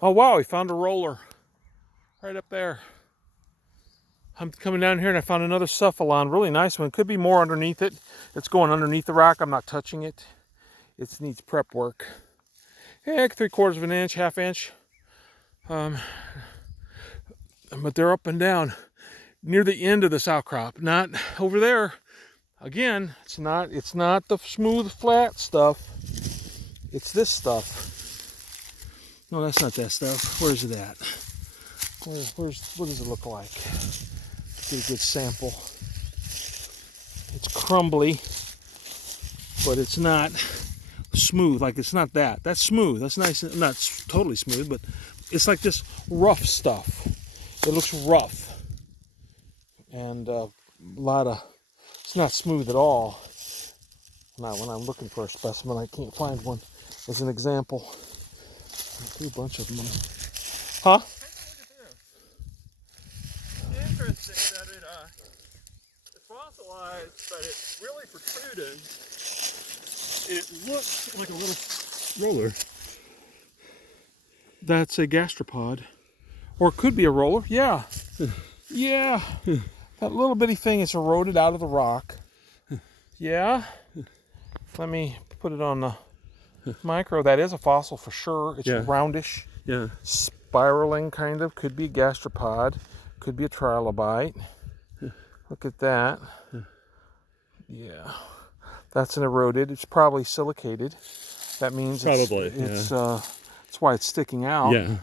Oh wow, we found a roller right up there. I'm coming down here and I found another cephalon, really nice one. Could be more underneath it. It's going underneath the rock. I'm not touching it. It needs prep work. Yeah, 3/4 of an inch, ½ inch. But they're up and down near the end of this outcrop, not over there. Again, it's not the smooth flat stuff. It's this stuff. No, that's not that stuff. Where's it at? What does it look like? Get a good sample. It's crumbly, but it's not smooth. Like it's not that. That's smooth. That's nice. Not totally smooth, but it's like this rough stuff. It looks rough, and a lot of. It's not smooth at all. Not when I'm looking for a specimen. I can't find one as an example. A bunch of them. Huh? Interesting that it's fossilized, but it's really protruding. It looks like a little roller. That's a gastropod. Or it could be a roller. Yeah. Yeah. That little bitty thing is eroded out of the rock. Yeah. Let me put it on the micro. That is a fossil for sure. It's roundish. Yeah. Spiraling kind of. Could be a gastropod. Could be a trilobite. Look at that. Yeah. That's an eroded. It's probably silicated. That means it's that's why it's sticking out. Yeah.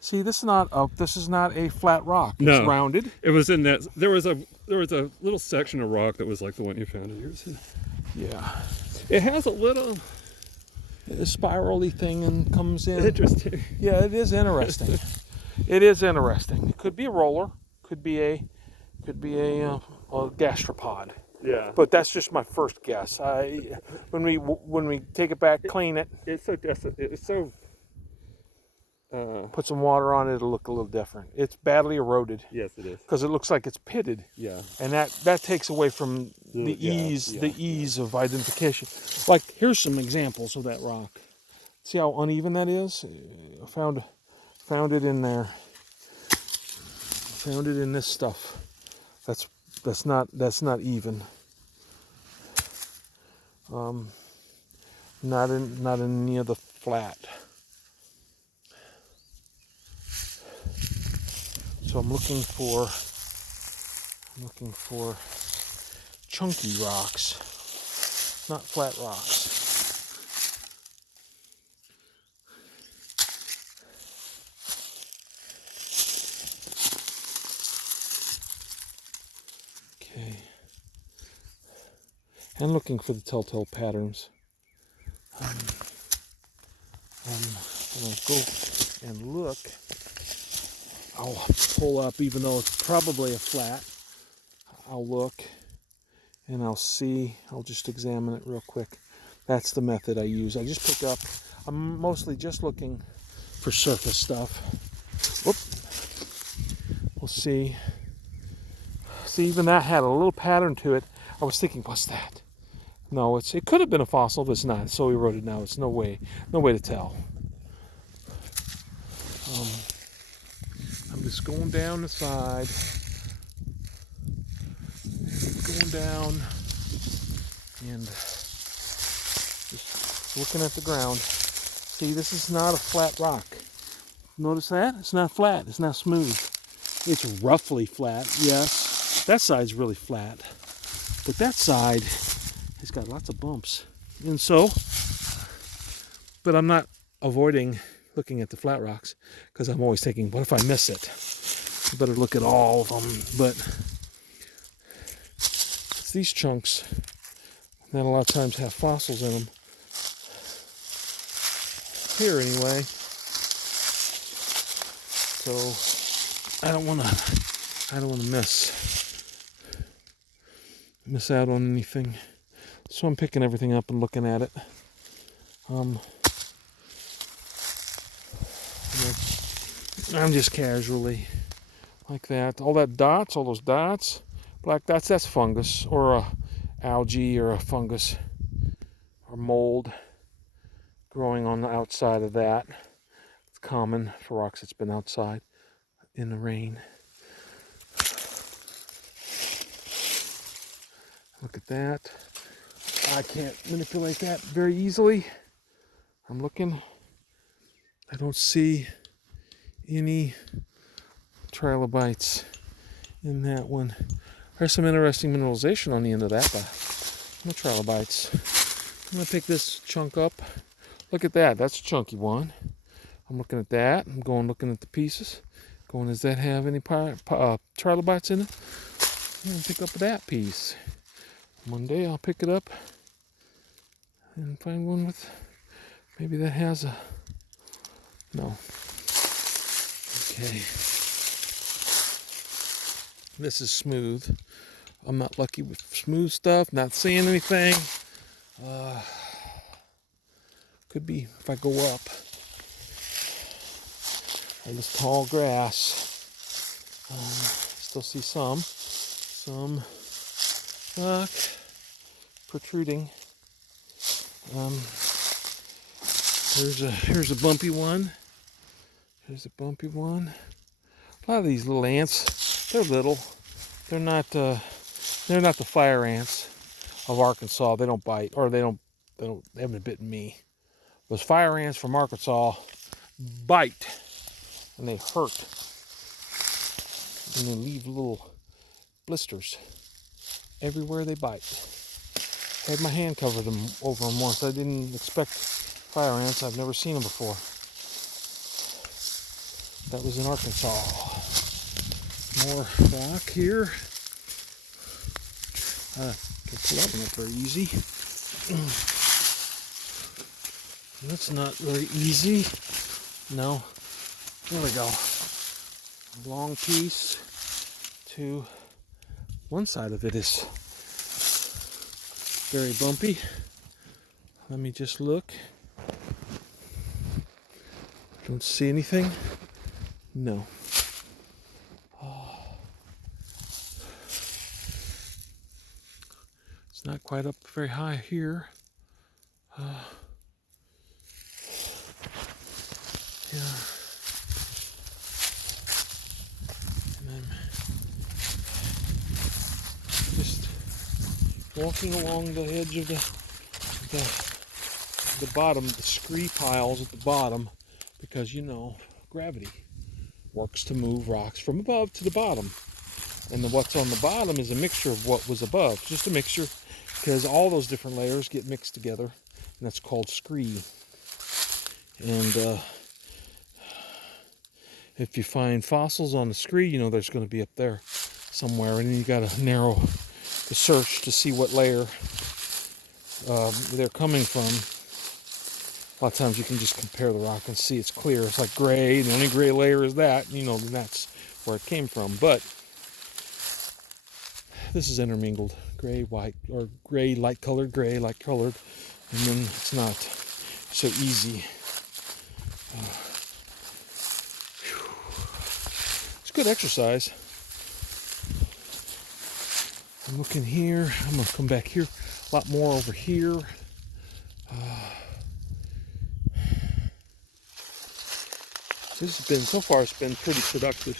See, this is not a flat rock. It's No. rounded. It was in that. There was a little section of rock that was like the one you found in yours. Yeah. It has a little spirally thing and comes in. interesting. Yeah, it is interesting. It is interesting. It could be a roller. Could be a gastropod. Yeah. But that's just my first guess. When we take it back, clean it, It's so it's so. put some water on it, it'll look a little different. It's badly eroded Yes, it is. because it looks like it's pitted, Yeah. and that takes away from the ease of identification. Like here's some examples of that rock. See how uneven that is? I found it in there. Found it in this stuff. That's not even. Not in any of the flat. So I'm looking for chunky rocks, not flat rocks. Okay. And looking for the telltale patterns. I'm gonna go and look. I'll pull up, even though it's probably a flat. I'll look and I'll see. I'll just examine it real quick. That's the method I use. I just pick up. I'm mostly just looking for surface stuff. Whoop. We'll see. See, even that had a little pattern to it. I was thinking, what's that? No, it could have been a fossil, but it's not. It's so eroded now. It's no way to tell. I'm just going down the side, going down, and just looking at the ground. See, this is not a flat rock. Notice that? It's not flat. It's not smooth. It's roughly flat, yes. That side's really flat. But that side has got lots of bumps. And so, but I'm not avoiding looking at the flat rocks because I'm always thinking, what if I miss it? I better look at all of them. But it's these chunks that a lot of times have fossils in them. Here anyway. So I don't want to miss out on anything. So I'm picking everything up and looking at it. I'm just casually like that. All those dots, black dots, that's fungus or a algae or a fungus or mold growing on the outside of that. It's common for rocks that's been outside in the rain. Look at that. I can't manipulate that very easily. I'm looking. I don't see any trilobites in that one. There's some interesting mineralization on the end of that, but no trilobites. I'm going to pick this chunk up. Look at that. That's a chunky one. I'm looking at that. I'm looking at the pieces. Going, does that have any trilobites in it? I'm going to pick up that piece. One day I'll pick it up and find one with, maybe that has a, no. Okay. This is smooth. I'm not lucky with smooth stuff, not seeing anything. Could be if I go up. All this tall grass. Still see some protruding. Here's a bumpy one. Here's a bumpy one. A lot of these little ants, they're little. They're not the fire ants of Arkansas. They don't bite, or they haven't bitten me. Those fire ants from Arkansas bite, and they hurt, and they leave little blisters everywhere they bite. I had my hand covered over them once. I didn't expect fire ants. I've never seen them before. That was in Arkansas. More rock here. Can pull that one up very easy. That's not very easy. No. There we go. Long piece to one side of it is very bumpy. Let me just look. Don't see anything. No. It's not quite up very high here. Yeah. And I'm just walking along the edge of the bottom, the scree piles at the bottom, because gravity works to move rocks from above to the bottom. And what's on the bottom is a mixture of what was above. Just a mixture, because all those different layers get mixed together, and that's called scree. And if you find fossils on the scree, there's going to be up there somewhere, and then you got to narrow the search to see what layer they're coming from. A lot of times you can just compare the rock and see it's clear. It's like gray, and the only gray layer is that, then that's where it came from. But this is intermingled, gray, white, or gray, light colored, gray, light colored, and then it's not so easy. It's good exercise. I'm looking here. I'm going to come back here. A lot more over here. So far it's been pretty productive.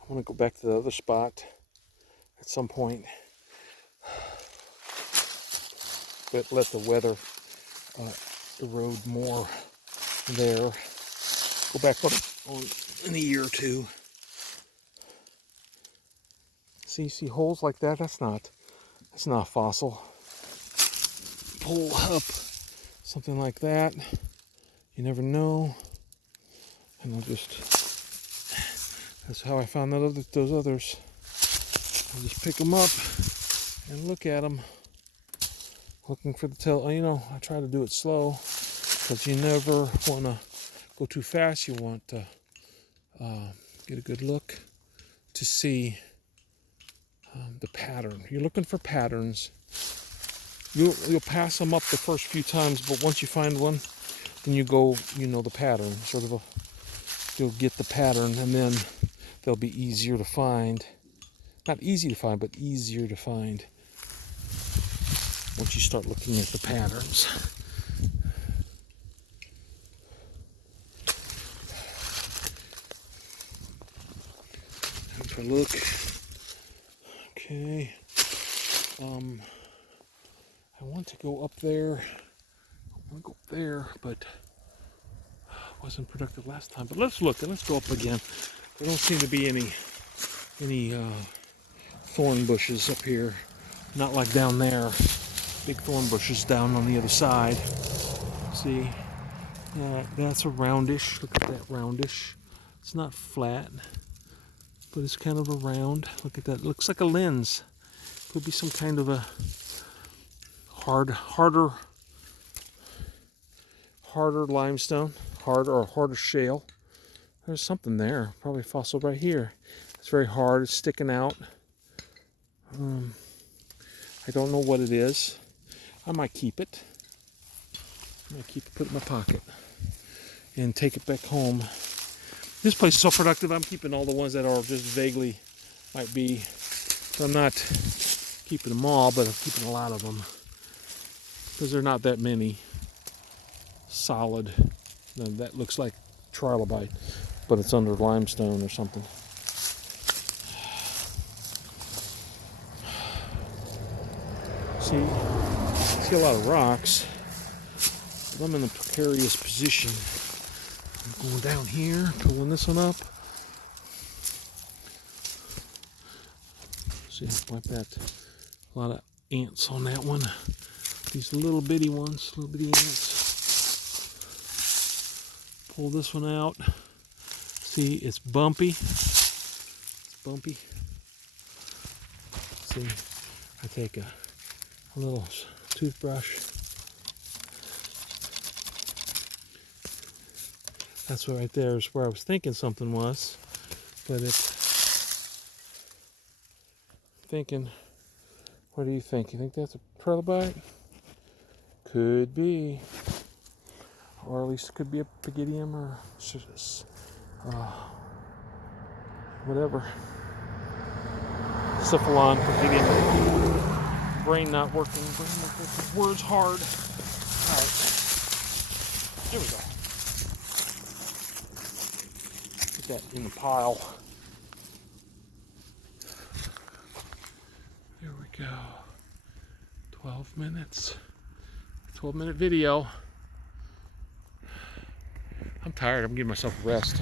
I want to go back to the other spot at some point. But let the weather erode more there. Go back on in a year or two. See holes like that? That's not a fossil. Pull up something like that. You never know. And that's how I found those others. I'll just pick them up and look at them. Looking for the tail. I try to do it slow, because you never want to go too fast. You want to get a good look to see the pattern. You're looking for patterns. You'll pass them up the first few times, but once you find one, then you go, the pattern. You'll get the pattern, and then they'll be easier to find. Not easy to find, but easier to find once you start looking at the patterns. closer look. Okay. I want to go up there. I want to go up there, but wasn't productive last time. But let's look and let's go up again. There don't seem to be any thorn bushes up here. Not like down there. Big thorn bushes down on the other side. See, that's a roundish. Look at that roundish. It's not flat, but it's kind of a round. Look at that. It looks like a lens. Could be some kind of a harder limestone, harder shale. There's something there. Probably a fossil right here. It's very hard. It's sticking out. I don't know what it is. I might keep it. I might keep it, put it in my pocket, and take it back home. This place is so productive. I'm keeping all the ones that are just vaguely might be. So I'm not keeping them all, but I'm keeping a lot of them because there are not that many solid. That looks like trilobite, but it's under limestone or something. See a lot of rocks, but I'm in a precarious position. I'm going down here, pulling this one up. See, like that. A lot of ants on that one. These little bitty ones, little bitty ants. Pull this one out. See, it's bumpy. It's bumpy. See, I take a little toothbrush. That's right there is where I was thinking something was, but it's thinking. What do you think? You think that's a trilobite? Could be, or at least it could be a pygidium or whatever. Cephalon, pygidium. Brain not working. Words hard. All right. Here we go. Put that in the pile. There we go. 12 minutes. 12-minute video. I'm tired. I'm giving myself a rest.